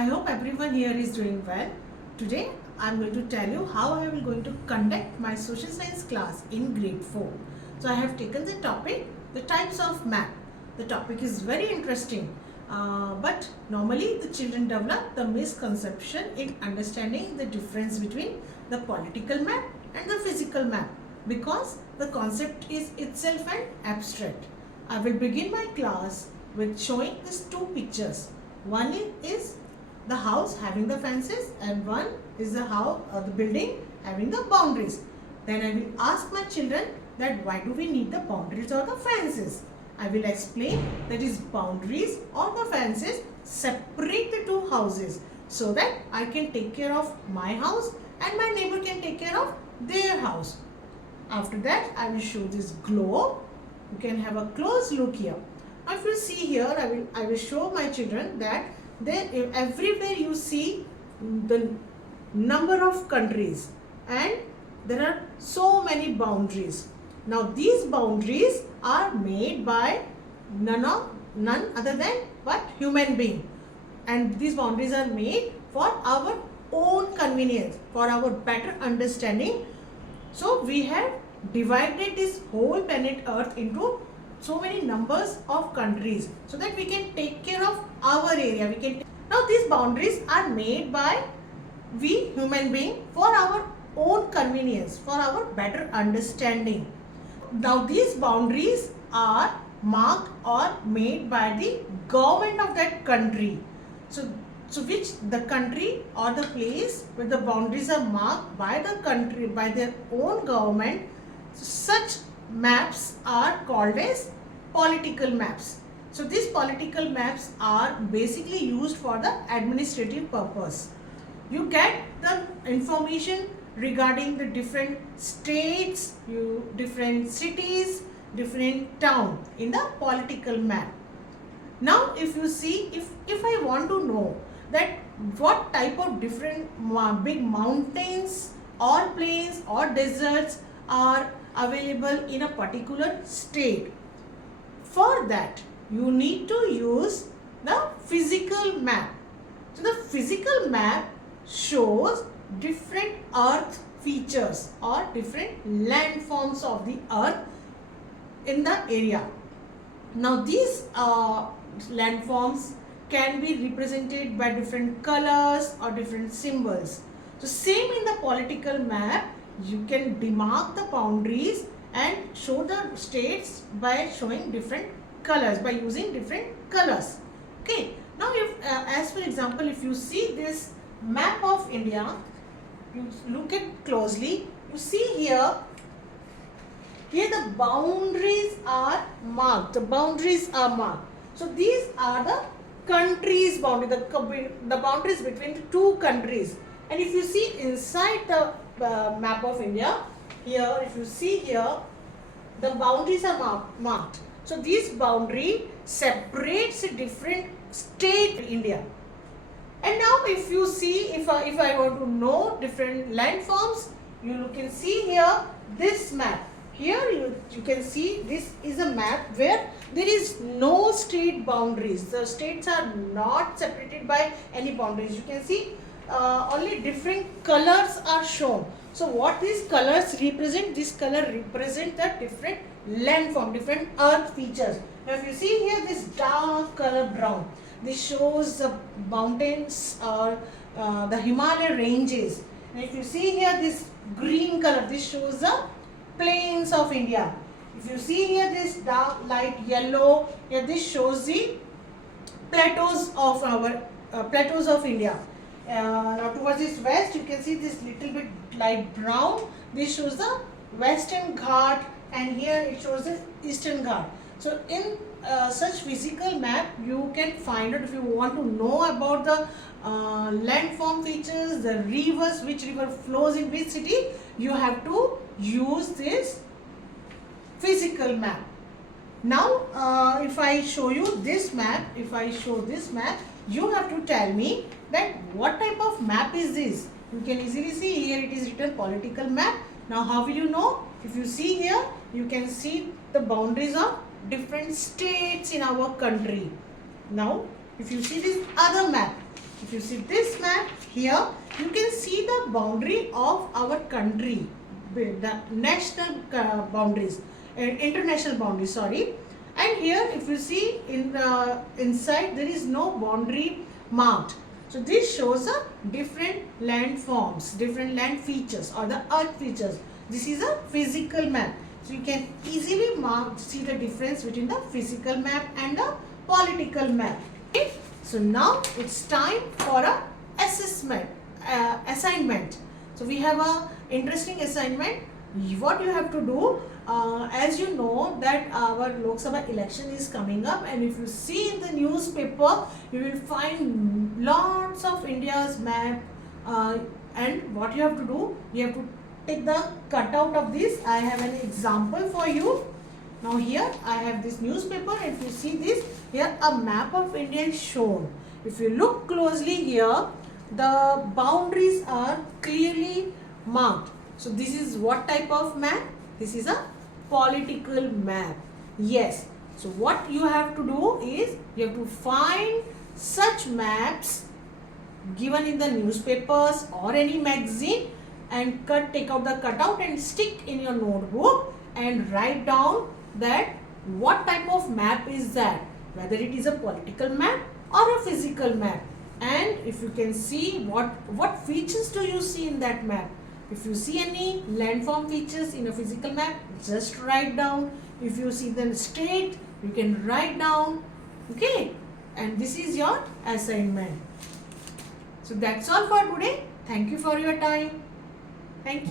I hope everyone here is doing well. Today I am going to tell you how I will going to conduct my social science class in grade 4. So I have taken the topic, the types of map. The topic is very interesting, but normally the children develop the misconception in understanding the difference between the political map and the physical map because the concept is itself an abstract. I will begin my class with showing these two pictures. One is the house having the fences and one is the house or the building having the boundaries. Then I will ask my children that why do we need the boundaries or the fences. I will explain that is boundaries or the fences separate the two houses so that I can take care of my house and my neighbor can take care of their house. After that I will show this globe. You can have a close look here. Now if you see here, I will show my children that everywhere you see the number of countries and there are so many boundaries. Now these boundaries are made by none other than but human being, and these boundaries are made for our own convenience, for our better understanding. So we have divided this whole planet Earth into so many numbers of countries so that we can take care of our area. Now these boundaries are made by we human being for our own convenience, for our better understanding. Now these boundaries are marked or made by the government of that country. So which the country or the place where the boundaries are marked by the country, by their own government, such maps are called as political maps. So these political maps are basically used for the administrative purpose. You get the information regarding the different states, different cities, different town in the political map. Now if you see, if I want to know that what type of different big mountains or plains or deserts are available in a particular state, for that you need to use the physical map. So the physical map shows different earth features or different landforms of the earth in the area. Now these landforms can be represented by different colors or different symbols. So same in the political map, you can demark the boundaries and show the states by showing different colors, by using different colors. Okay. Now if as for example, if you see this map of India, you look at closely, you see here the boundaries are marked. The boundaries are marked. So these are the countries boundary, the boundaries between the two countries. And if you see inside the map of India, here if you see here, the boundaries are marked. So this boundary separates a different state in India. And now if you see, if I want to know different landforms, you can see here this map. Here you can see this is a map where there is no state boundaries. The states are not separated by any boundaries. You can see only different colors are shown. So what these colors represent? This color represent the different landform, different earth features. Now if you see here this dark color brown, this shows the mountains or the Himalaya ranges. And if you see here this green color, this shows the plains of India. If you see here this dark light yellow, here this shows the plateaus of our plateaus of India. Now towards this west, you can see this little bit light brown. This shows the Western Ghat, and here it shows the Eastern Ghat. So in such physical map, you can find out if you want to know about the landform features, the rivers, which river flows in which city, you have to use this physical map. Now if I show you this map, you have to tell me that what type of map is this. You can easily see here it is written political map. Now how will you know? If you see here, you can see the boundaries of different states in our country. Now if you see this other map, if you see this map here, you can see the boundary of our country, the national boundaries, international boundaries, sorry. And here if you see in the inside, there is no boundary marked. So this shows a different land forms, different land features or the earth features. This is a physical map. So you can easily see the difference between the physical map and the political map. Okay? So now it's time for a assignment. So we have a interesting assignment. What you have to do, as you know that our Lok Sabha election is coming up, and if you see in the newspaper, you will find lots of India's map, and what you have to do, you have to take the cutout of this. I have an example for you. Now here I have this newspaper. If you see this, here a map of India is shown. If you look closely here, the boundaries are clearly marked. So this is what type of map? This is a political map. Yes. So what you have to do is, you have to find such maps given in the newspapers or any magazine, and take out the cutout and stick in your notebook and write down that what type of map is that, whether it is a political map or a physical map. And if you can see what features do you see in that map. If you see any landform features in a physical map, just write down. If you see them straight, you can write down. Okay, and this is your assignment. So that's all for today. Thank you for your time. Thank you.